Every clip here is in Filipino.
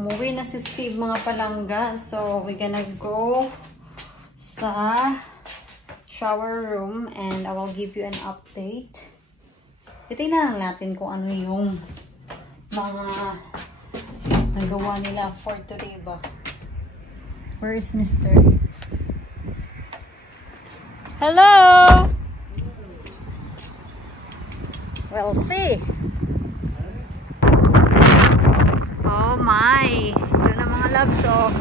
umuwi na si Steve mga palangga. So, we're gonna go sa shower room and I will give you an update. Titignan lang natin kung ano yung mga nagawa nila for today ba. Where is Mr.? Hello! We'll see. Oh my! Ito na mga loves, oh.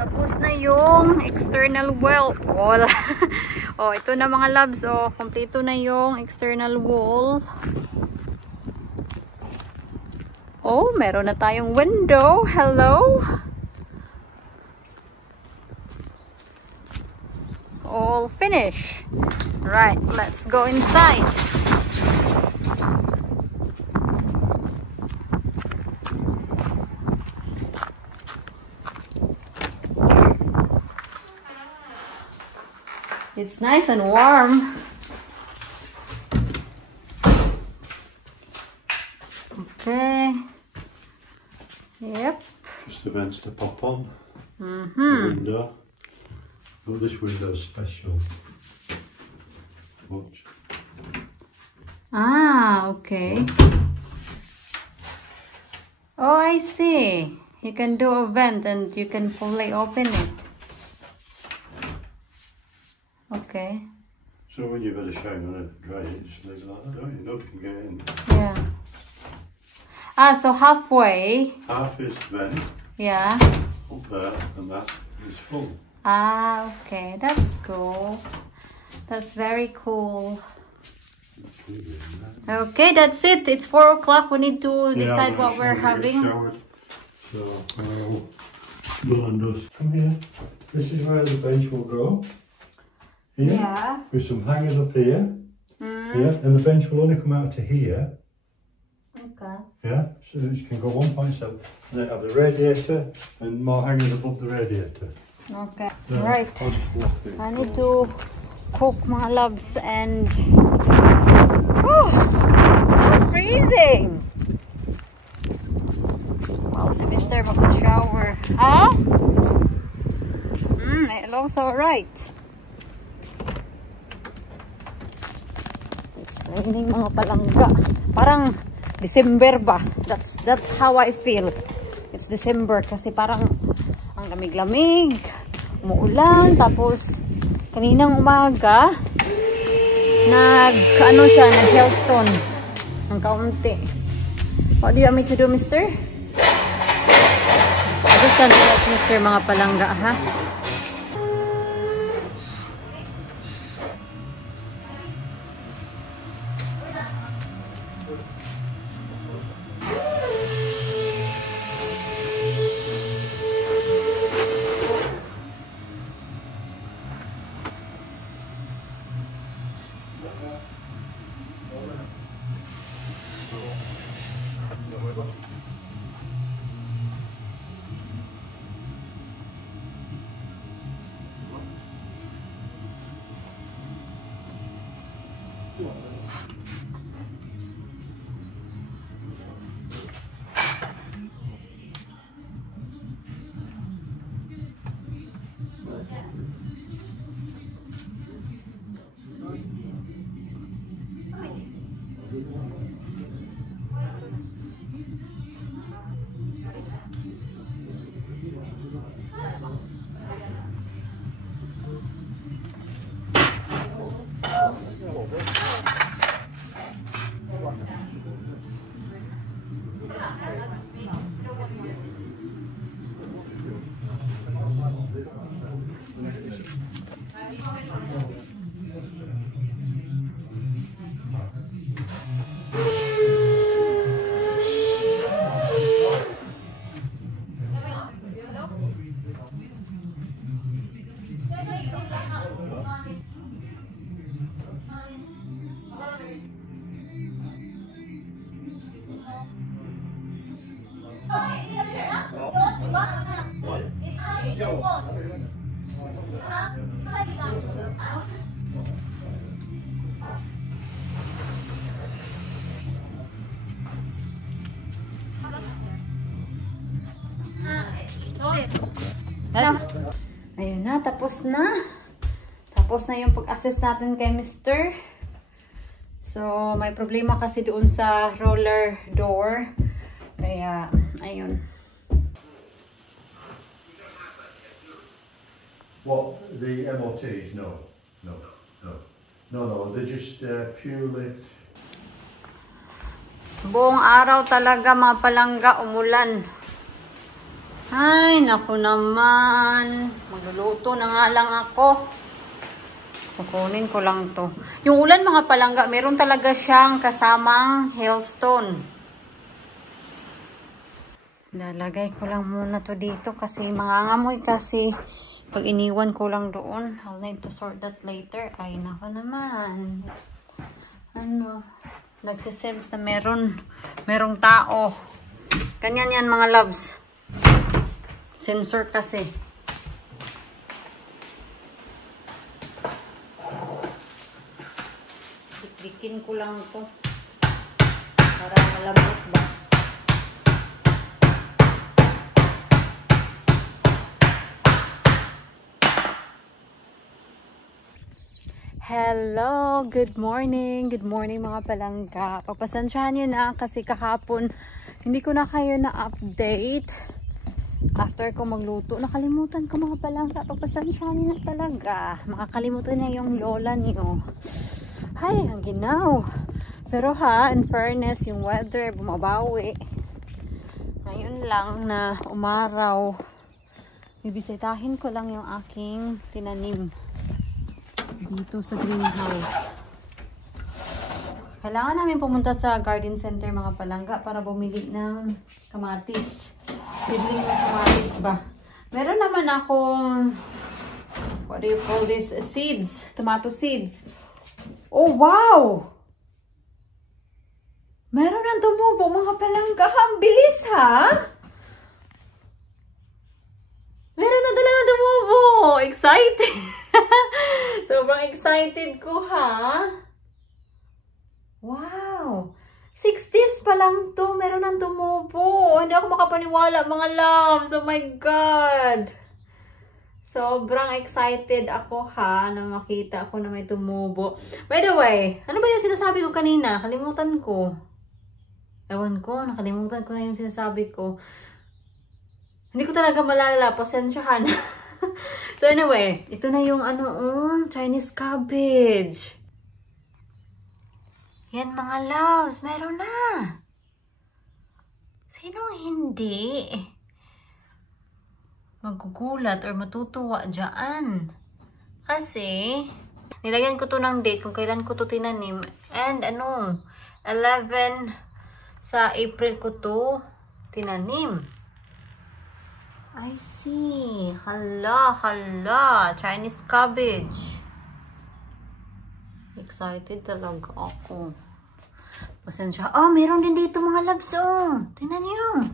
Tapos na yung external wall. Oh, ito na mga loves, oh. Kompleto na yung external wall. Oh, meron na tayong window. Hello! All finished. Right, let's go inside. It's nice and warm. Okay. Yep. Just the vents to pop on. The window. Oh, this window's special. Watch. Ah, okay. Oh, I see. You can do a vent and you can fully open it. Okay. So when you've had a shower and dry it, just leave it like that, don't you? Nobody can get in. Yeah. Ah, so halfway. Half is vent. Yeah. Up there, and that is full. Ah, okay. That's cool. That's very cool. Okay, that's it. It's 4 o'clock. We need to decide what we're having. So, come here. This is where the bench will go. Here, Yeah. with some hangers up here. Yeah, and the bench will only come out to here. Okay. Yeah, so it can go 1.7. And then have the radiator and more hangers above the radiator. Okay. Yeah, Right. I'll just block it. I need to cook mga loves and oh, it's so freezing. Wow, si Mr. magsa-shower. Ah? It looks alright. It's raining mga palangga. Parang December ba? That's how I feel. It's December kasi parang ang lamig-lamig, umuulan, tapos kaninang umaga nag-hailstone ng kaunti. What do you want me to do, mister? I just can't help mister mga palangga, ha? Ayun na, tapos na. Tapos na yung pag-assess natin kay Mr. So, may problema kasi doon sa roller door. Kaya, ayun. What, the MOTs? No. They're just purely... Buong araw talaga mga palangga, umulan. Ay, naku naman. Magluluto na nga lang ako. Kukunin ko lang to. Yung ulan mga palangga, meron talaga siyang kasamang hailstone. Lalagay ko lang muna to dito kasi mangangamoy kasi pag iniwan ko lang doon. I'll need to sort that later. Ay, naku naman. Nagsisense na merong tao. Ganyan yan mga loves. Sensor kasi. Dikdikin ko lang to para malambot ba. Hello, good morning mga palangga. Pagpasensyahan nyo na kasi kahapon hindi ko na kayo na-update after ko magluto. Nakalimutan ko mga palangga. Pagpasensyahan nyo na talaga. Makakalimutan na yung lola niyo. Ay, ang ginaw. Pero in fairness, yung weather bumabawi. Ngayon lang na umaraw. Bibisitahin ko lang yung aking tinanim dito sa greenhouse. Kailangan namin pumunta sa garden center mga palangga para bumili ng kamatis. Seedling ng kamatis ba? Meron naman akong what do you call this? Seeds. Tomato seeds. Oh wow! Meron nang tumubo mga palangga. Ang bilis ha? Meron na talaga tumubo. Excited! Sobrang excited ko ha. Wow. 6 days pa lang to. Meron nang tumubo. Hindi ako makapaniwala mga loves. Oh my God. Sobrang excited ako ha na makita ako na may tumubo. By the way, ano ba yung sinasabi ko kanina? Kalimutan ko. Ewan ko. Nakalimutan ko na yung sinasabi ko. Hindi ko talaga malala. Pasensyahan. So anyway, ito na yung Chinese cabbage. Yan mga loves, meron na. Sinong hindi magugulat or matutuwa dyan? Kasi nilagyan ko to ng date kung kailan ko to tinanim. And 11 sa April ko to tinanim. I see. Hala. Chinese cabbage. Excited talaga ako. Pasensya. Oh, meron din dito mga loves. Oh, tingnan niyo.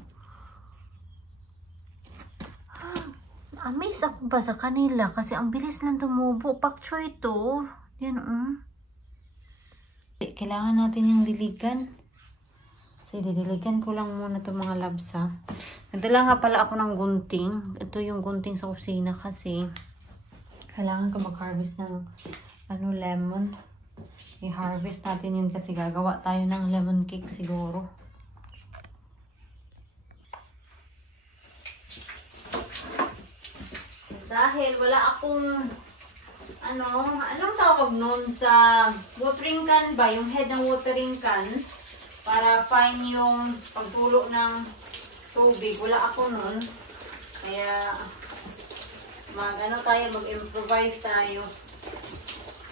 Amaze ako ba sa kanila? Kasi ang bilis lang tumubo. Pak choy ito. Yan, Kailangan natin yung diligan. Didiligan ko lang muna itong mga loves ha. Nadala nga pala ako ng gunting. Ito yung gunting sa kusina kasi kailangan ko mag-harvest ng lemon. I-harvest natin yun kasi gagawa tayo ng lemon cake siguro. Dahil wala akong anong tawag nun sa watering can ba? Yung head ng watering can. Para fine yung pagtulo ng tubig. Wala ako nun. Kaya mag-improvise tayo.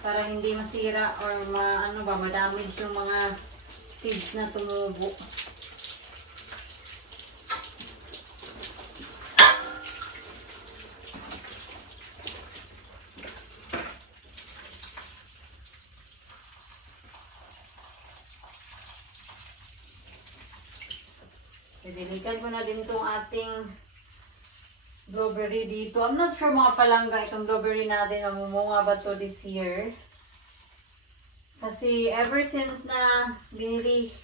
Para hindi masira or ma-damage yung mga seeds na tumubo. Diligan ko na din itong ating blueberry dito. I'm not sure mga palangga itong blueberry natin mamumunga ba to this year. Kasi ever since na binili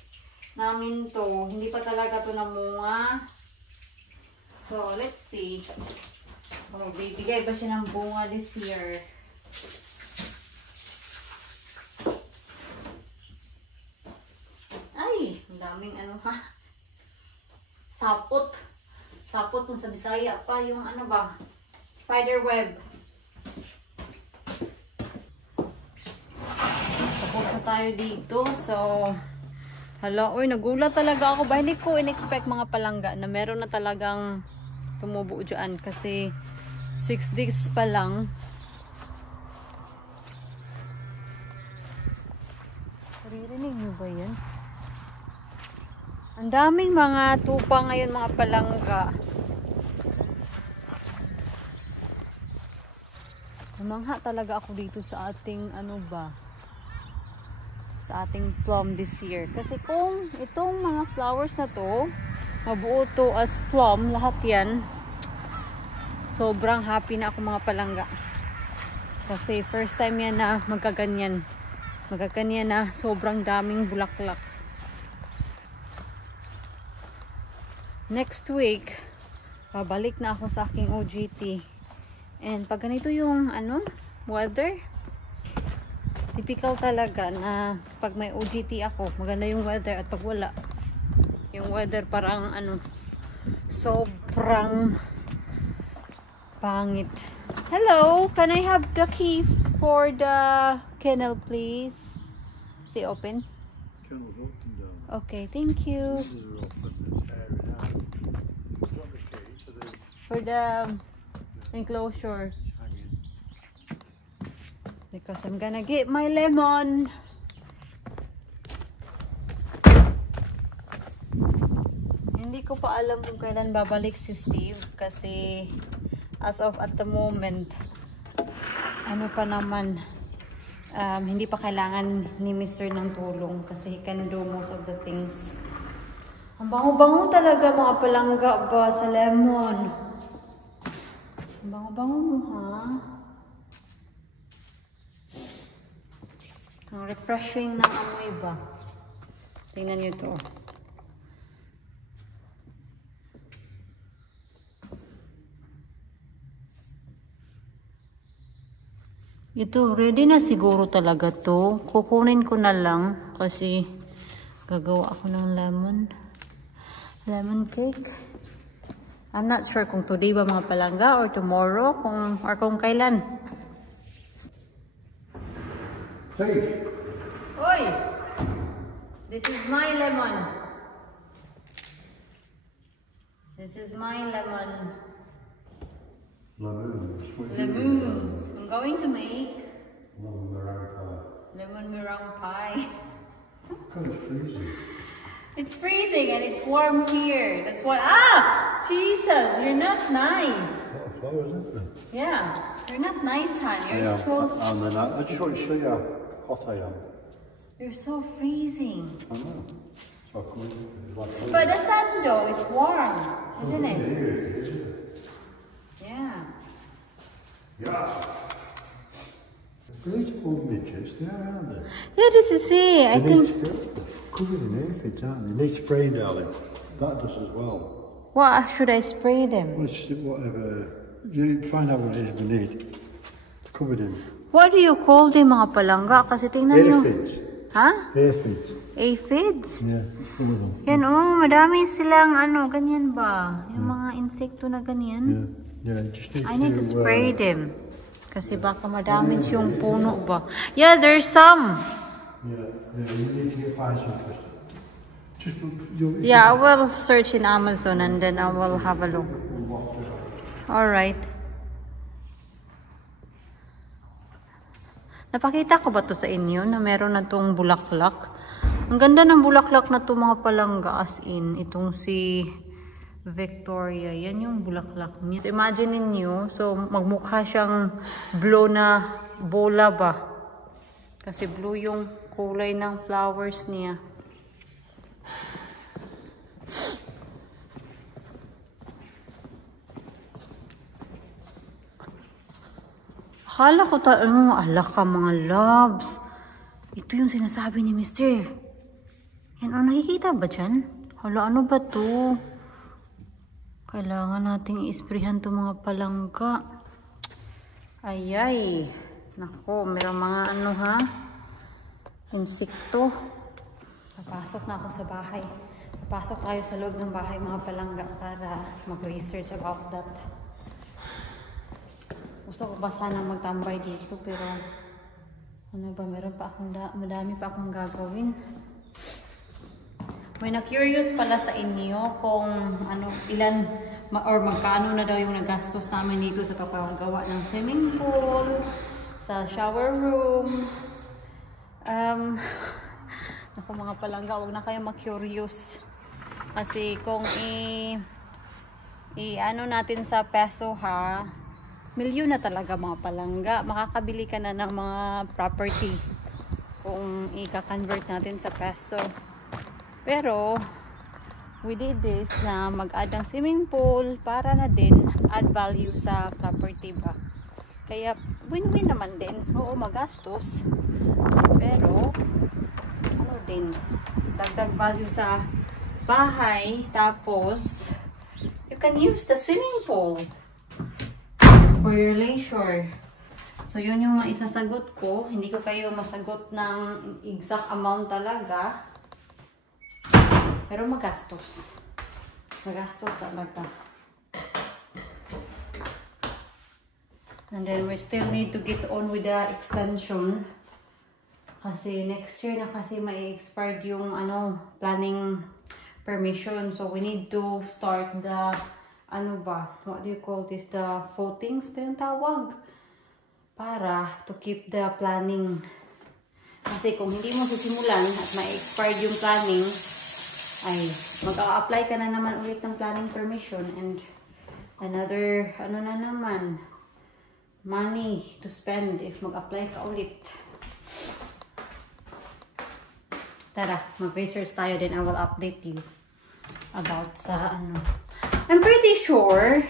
namin to, hindi pa talaga to namunga. So, let's see. Oh, bibigay ba siya ng bunga this year? Ay, ang daming ano ha. Sapot. Sapot kung sa Bisaya pa yung ano ba? Spider web. Tapos na tayo dito. So, hala, uy, nagulat talaga ako. Ba, hindi ko in-expect mga palangga na meron na talagang tumubo dyan. Kasi 6 days pa lang. Naririnig nyo ba yan? Ang daming mga tupa ngayon, mga palangga. Namangha talaga ako dito sa ating ano ba? Sa ating plum this year. Kasi kung itong mga flowers na to, mabuo to as plum, lahat yan, sobrang happy na ako mga palangga. Kasi first time yan na magkaganyan. Magkaganyan na sobrang daming bulaklak. Next week, babalik na ako sa aking OJT. And pag ganito yung ano, weather, typical talaga na pag may OJT ako, maganda yung weather, at pag wala, yung weather parang ano, sobrang pangit. Hello, can I have the key for the kennel, please? Is it open? Kennel's open down. Okay, thank you. For the enclosure. Because I'm gonna get my lemon. Hindi ko pa alam kung kailan babalik si Steve kasi as of at the moment, ano pa naman, hindi pa kailangan ni Mr. ng tulong kasi he can do most of the things. Ang bango-bango talaga mga palangga ba sa lemon. Ang bango-bango mo ha. Ang refreshing ng amoy ba. Tingnan nyo to. Ito, ready na siguro talaga to. Kukunin ko na lang kasi gagawa ako ng lemon cake. I'm not sure kung today ba mga palangga or tomorrow or kung kailan. Hey. Oi! This is my lemon. This is my lemon. Lemons. I'm going to make lemon meringue pie. Kind of freezing. It's freezing and it's warm here. That's why. Ah! Jesus, you're not nice. What a flower, isn't it? Yeah, you're not nice, hon. You're so. And then I just want to show you how hot I am. You're so freezing. I know. So I come in. But the sun though is warm, isn't it? Yeah. Yeah. Beautiful midges, they are, aren't they? Yeah, this is it. I think. Covered in aphids, aren't they? They need spray, darling. That does as well. What should I spray them? Let's see, whatever. You find out what it is we need. It's covered in. What do you call them, mga palangga? Kasi tingnan nyo. Aphids. Ha? Aphids. Aphids? Yeah, full of them. Yan, oh, madami silang ano, ganyan ba? Yung mga insekto na ganyan. Yeah, just I need to spray them. Kasi baka madamage yung puno ba. Yeah, there's some. Yeah, you need to buy some first. Yeah, I will search in Amazon and then I will have a look. Alright. Napakita ko ba to sa inyo na meron na tong bulaklak? Ang ganda ng bulaklak na to mga palangga, as in. Itong si Victoria. Yan yung bulaklak niya. So imagine ninyo, so magmukha siyang blue na bola ba? Kasi blue yung kulay ng flowers niya. Akala ko alak ka mga loves. Ito yung sinasabi ni Mr. Yan, nakikita ba dyan? Hala, ano ba to? Kailangan nating i-sprayhan itong mga palangga. Ayay. Naku, mayroong mga ano ha. Insekto. Papasok na ako sa bahay. Papasok tayo sa loob ng bahay mga palangga para mag-research about that. Gusto ko ba sana magtambay dito pero ano ba, meron pa akong madami pa akong gagawin. May na-curious pala sa inyo kung ano, ilan or magkano na daw yung nagastos namin dito sa papagawa ng swimming pool, sa shower room. Ako mga palangga, huwag na kayo ma-curious. Kasi kung ano natin sa peso ha, milyon na talaga mga palangga. Makakabili ka na ng mga property kung i-convert natin sa peso. Pero, we did this na mag-add ng swimming pool para na din add value sa property ba. Kaya, win-win naman din. Oo, magastos. Pero, ano din, dagdag value sa bahay. Tapos, you can use the swimming pool for your leisure. So, yun yung isasagot ko. Hindi ko kayo masagot ng exact amount talaga. Pero magastos. Magastos talaga. And then, we still need to get on with the extension. Kasi next year na kasi may expired yung ano, planning permission. So, we need to start the ano ba, what do you call this, the footings ba yung tawag? Para to keep the planning. Kasi kung hindi mo sisimulan at ma-expired yung planning, ay mag-a-apply ka na naman ulit ng planning permission and another, ano na naman, money to spend if mag-apply ka ulit. Tara, mag-research tayo, then I will update you about sa ano. I'm pretty sure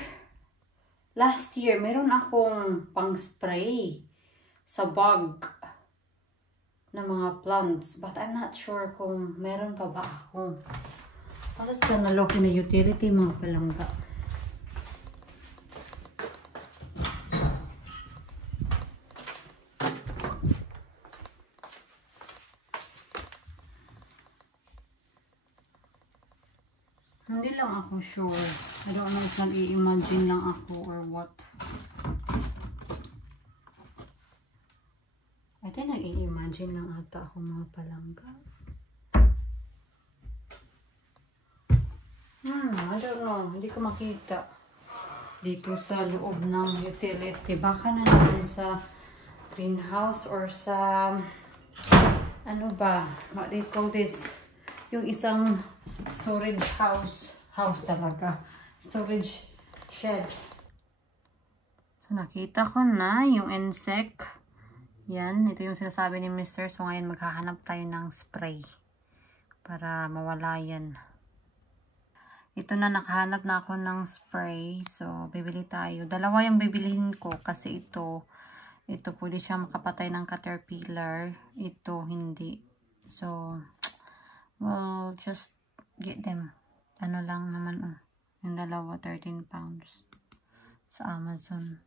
last year meron akong pang-spray sa bug ng mga plants, but I'm not sure kung meron pa ba ako. I'm just gonna look in the utility mga palangga. Hindi lang ako sure. I don't know if nag-i-imagine lang ako or what. I think nag-i-imagine lang ata ako mga palangga. I don't know. Hindi ko makita dito sa loob ng utility. Baka na naman sa greenhouse or sa ano ba? What do you call this? Yung isang storage house. House talaga. Storage shed. So, nakita ko na yung insect. Yan. Ito yung sinasabi ni Mr. So, ngayon maghahanap tayo ng spray. Para mawala yan. Ito na, nakahanap na ako ng spray. So, bibili tayo. Dalawa yung bibilihin ko kasi ito pwede siya makapatay ng caterpillar. Ito, hindi. So, we'll just get them. Ano lang naman, oh. Yung dalawa, 13 pounds. Sa Amazon.